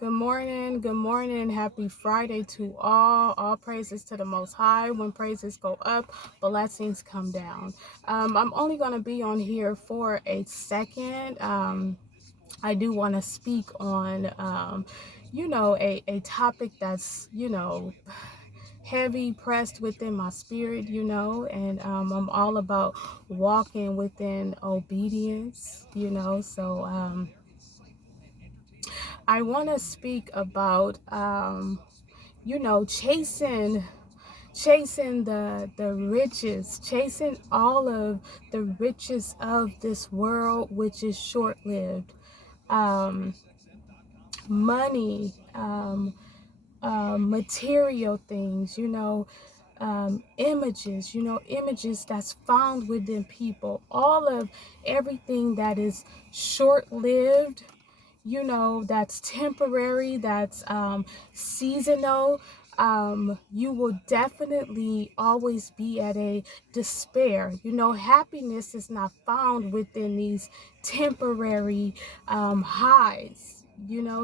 Good morning. Good morning. Happy Friday to all. All praises to the Most High. When praises go up, blessings come down. I'm only going to be on here for a second. I do want to speak on, a topic that's, heavy pressed within my spirit, and I'm all about walking within obedience. So, I want to speak about chasing the riches, chasing all of the riches of this world, which is short-lived. um Money, material things, images, images that's found within people, all of everything that is short-lived, that's temporary, that's seasonal. You will definitely always be at a despair. Happiness is not found within these temporary highs,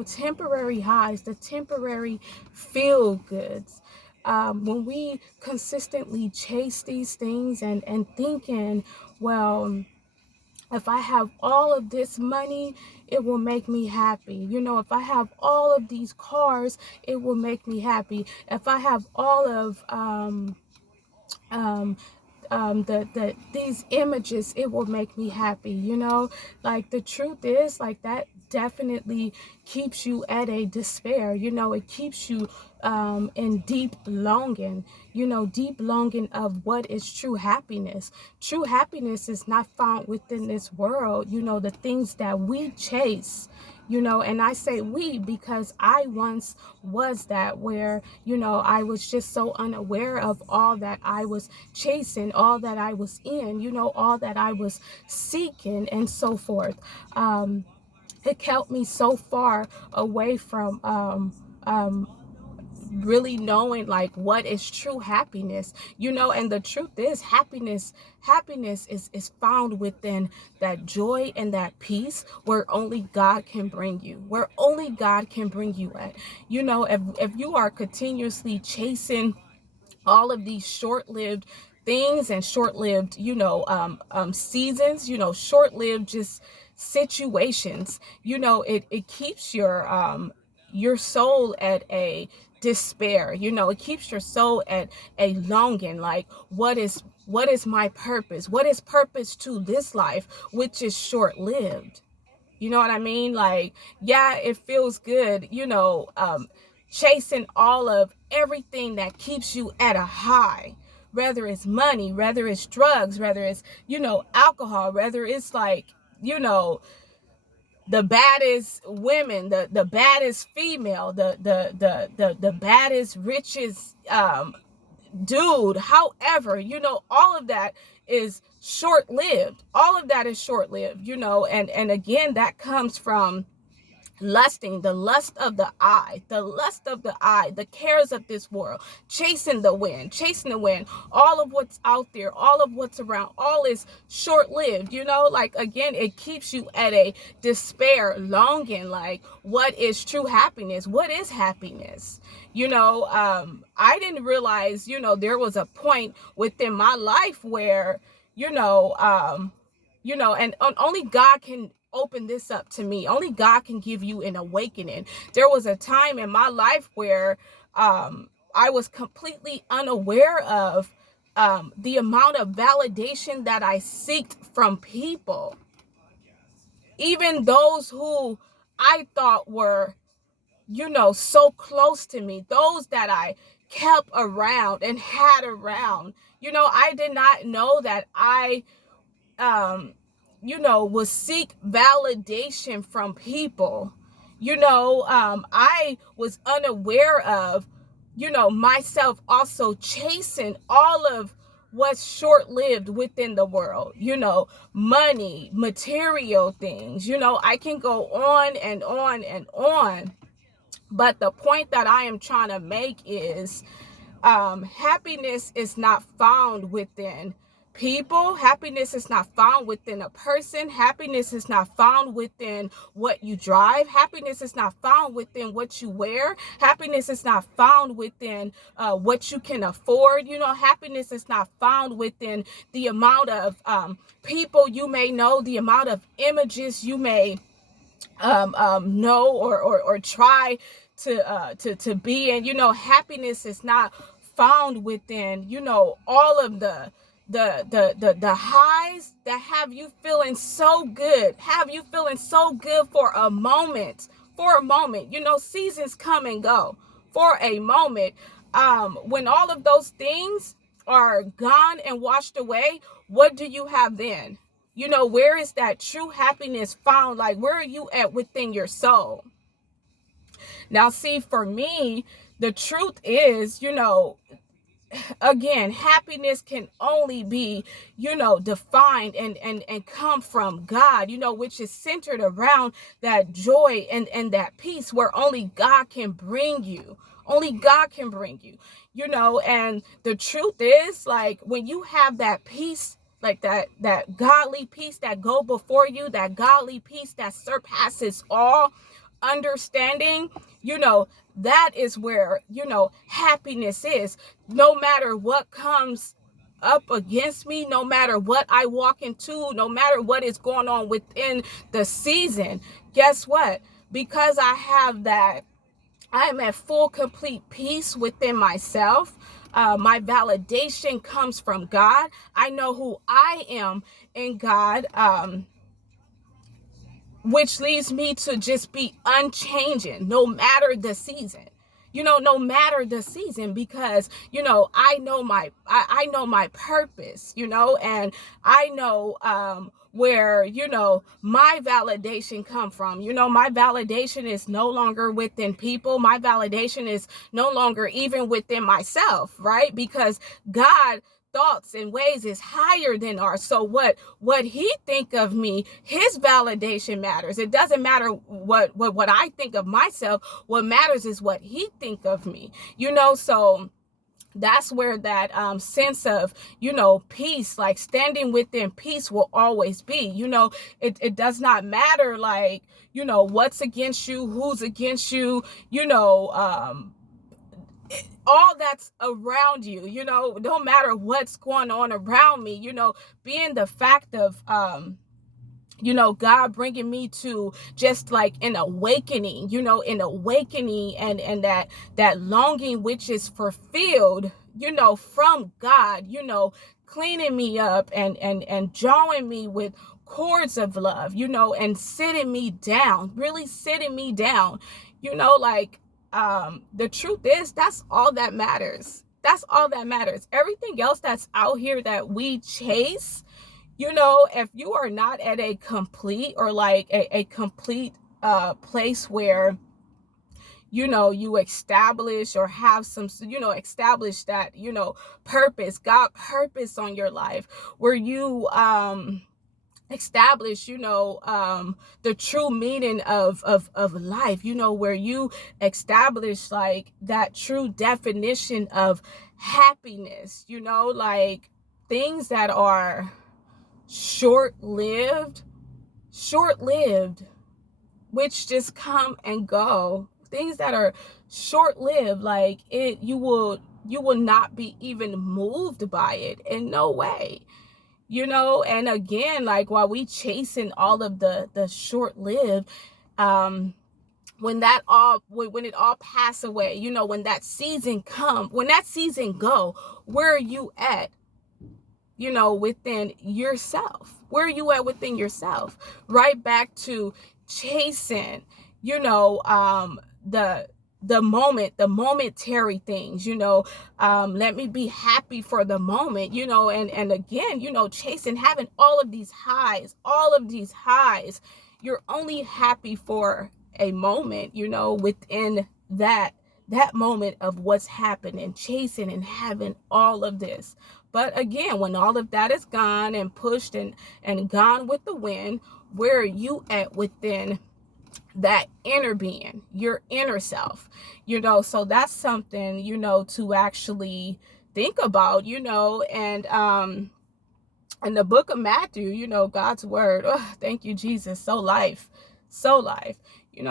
temporary highs, the temporary feel goods. When we consistently chase these things and thinking, well, if I have all of this money, it will make me happy. If I have all of these cars, it will make me happy. If I have all of um, the these images, it will make me happy. Like, the truth is, like, that definitely keeps you at a despair. It keeps you in deep longing of what is true happiness. True happiness is not found within this world. The things that we chase, and I say we because I once was that, where I was just so unaware of all that I was chasing, all that I was in, all that I was seeking, and so forth. It kept me so far away from really knowing, like, what is true happiness. And the truth is, happiness is found within that joy and that peace where only God can bring you, at. If you are continuously chasing all of these short-lived things and short-lived, seasons, short-lived just situations, it keeps your soul at a despair. It keeps your soul at a longing, like, what is my purpose? What is purpose to this life, which is short-lived? You know what I mean? Like, yeah, it feels good, chasing all of everything that keeps you at a high, whether it's money, whether it's drugs, whether it's, alcohol, whether it's, like, you know, the baddest women, the baddest female, the baddest, richest dude. However, all of that is short-lived. All of that is short-lived, and again, that comes from lusting, the lust of the eye, the cares of this world, chasing the wind. All of what's out there, all of what's around, all is short-lived. Like, again, it keeps you at a despair, longing, like, what is true happiness? What is happiness? I didn't realize, there was a point within my life where, and only God can open this up to me. Only God can give you an awakening. There was a time in my life where I was completely unaware of the amount of validation that I seeked from people, even those who I thought were, so close to me, those that I kept around and had around. I did not know that I will seek validation from people. I was unaware of, myself also chasing all of what's short-lived within the world, money, material things. I can go on and on and on. But the point that I am trying to make is, happiness is not found within people. Happiness is not found within a person. Happiness is not found within what you drive. Happiness is not found within what you wear. Happiness is not found within what you can afford. Happiness is not found within the amount of people you may know, the amount of images you may know or try to be in. Happiness is not found within all of the highs that have you feeling so good, for a moment. Seasons come and go for a moment. When all of those things are gone and washed away, what do you have then? Where is that true happiness found? Like, where are you at within your soul? Now, see, for me, the truth is, again, happiness can only be, defined and come from God, which is centered around that joy and that peace where only God can bring you. Only God can bring you, and the truth is, like, when you have that peace, like that godly peace that go before you, that godly peace that surpasses all understanding, that is where, happiness is. No matter what comes up against me, no matter what I walk into, no matter what is going on within the season, guess what? Because I have that, I am at full, complete peace within myself. My validation comes from God. I know who I am in God, which leads me to just be unchanging no matter the season. No matter the season, because I know I know my purpose, and I know where my validation come from. My validation is no longer within people. My validation is no longer even within myself, right? Because God thoughts and ways is higher than ours. So what he think of me, his validation matters. It doesn't matter what I think of myself. What matters is what he think of me. So that's where that sense of peace, like standing within peace, will always be. It does not matter, like, what's against you, who's against you, all that's around you, no matter what's going on around me, being the fact of God bringing me to just like an awakening, and that longing which is fulfilled, from God, cleaning me up and drawing me with cords of love, and sitting me down, really sitting me down, like, the truth is, that's all that matters. That's all that matters. Everything else that's out here that we chase, if you are not at a complete, or like a complete place where you establish or have some, establish that, purpose, God purpose on your life, where you establish, the true meaning of life, where you establish like that true definition of happiness, like things that are short-lived, which just come and go, things that are short-lived, like you will not be even moved by it in no way. And again, like, while we chasing all of the short-lived, when it all pass away, when that season come, when that season go, where are you at, within yourself? Where are you at within yourself? Right back to chasing, the moment, the momentary things, let me be happy for the moment, and again, chasing, having all of these highs, you're only happy for a moment, within that moment of what's happening, chasing and having all of this. But again, when all of that is gone and pushed and gone with the wind, where are you at within that inner being, your inner self? So that's something, to actually think about, and In the book of Matthew, God's word, oh, thank you, Jesus, so life, so life.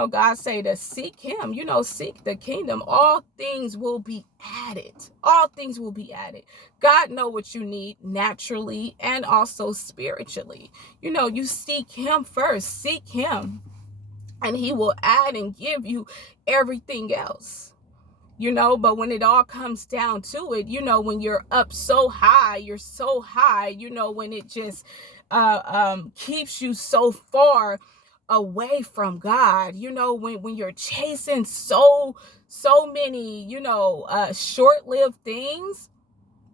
God say to seek him, seek the kingdom. All things will be added. All things will be added. God know what you need naturally and also spiritually. You seek him first, seek him, and he will add and give you everything else. But when it all comes down to it, when you're up so high, you're so high, when it just keeps you so far away from God, when you're chasing so many, short-lived things,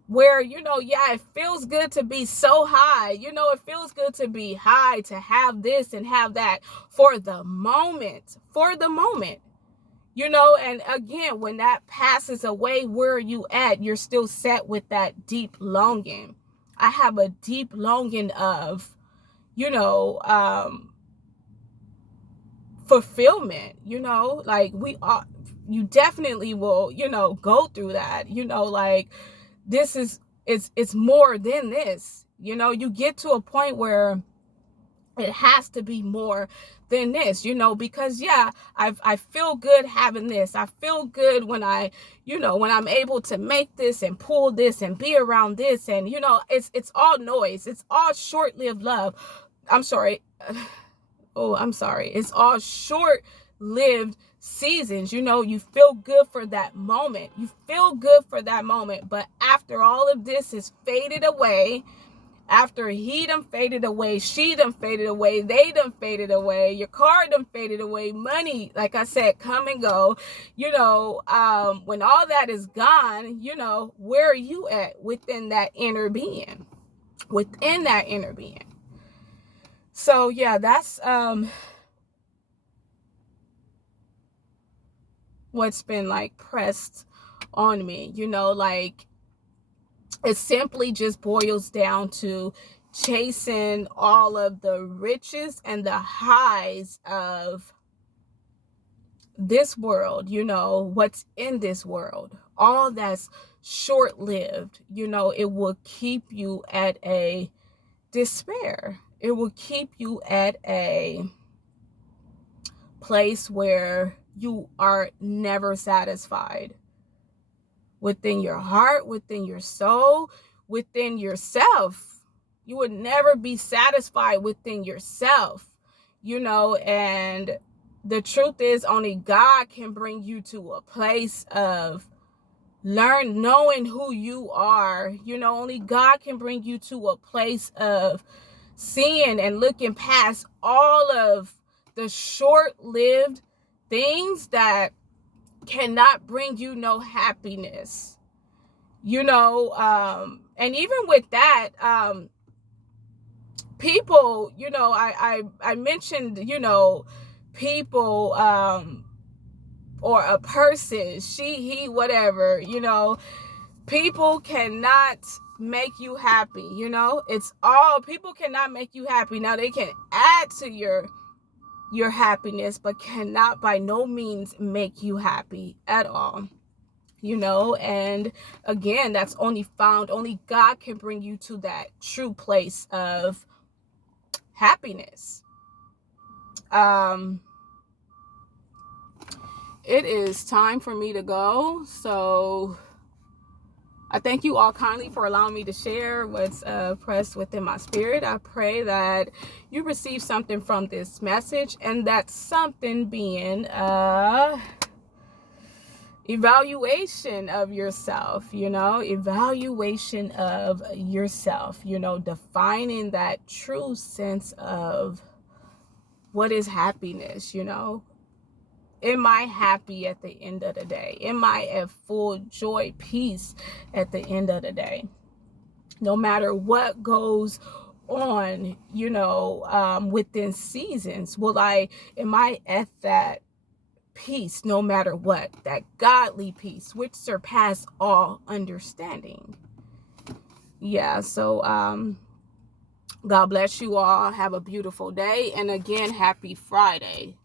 where, yeah, it feels good to be so high, it feels good to be high, to have this and have that for the moment, and again, when that passes away, where are you at? You're still set with that deep longing. I have a deep longing of, fulfillment, like we are, you definitely will, go through that, like this is, it's more than this, you get to a point where it has to be more than this, because yeah, I feel good having this. I feel good when when I'm able to make this and pull this and be around this, and it's all noise. It's all short-lived love. I'm sorry. I'm sorry. It's all short-lived seasons. You feel good for that moment. You feel good for that moment, but after all of this is faded away, after he done faded away, she done faded away, they done faded away, your car done faded away, money, like I said, come and go, when all that is gone, where are you at within that inner being? So yeah, that's what's been like pressed on me, like it simply just boils down to chasing all of the riches and the highs of this world, what's in this world, all that's short-lived, it will keep you at a despair. It will keep you at a place where you are never satisfied. Within your heart, within your soul, within yourself. You would never be satisfied within yourself, and the truth is only God can bring you to a place of knowing who you are. Only God can bring you to a place of seeing and looking past all of the short-lived things that cannot bring you no happiness, and even with that, people, I mentioned, people, or a person, she, he, whatever, people cannot make you happy, it's all, people cannot make you happy. Now they can add to your happiness, but cannot by no means make you happy at all, and again, that's only God can bring you to that true place of happiness. It is time for me to go, so I thank you all kindly for allowing me to share what's pressed within my spirit. I pray that you receive something from this message, and that something being evaluation of yourself, evaluation of yourself, defining that true sense of what is happiness, Am I happy at the end of the day? Am I at full joy, peace at the end of the day? No matter what goes on, within seasons, am I at that peace no matter what? That godly peace, which surpass all understanding. Yeah, so God bless you all. Have a beautiful day. And again, happy Friday.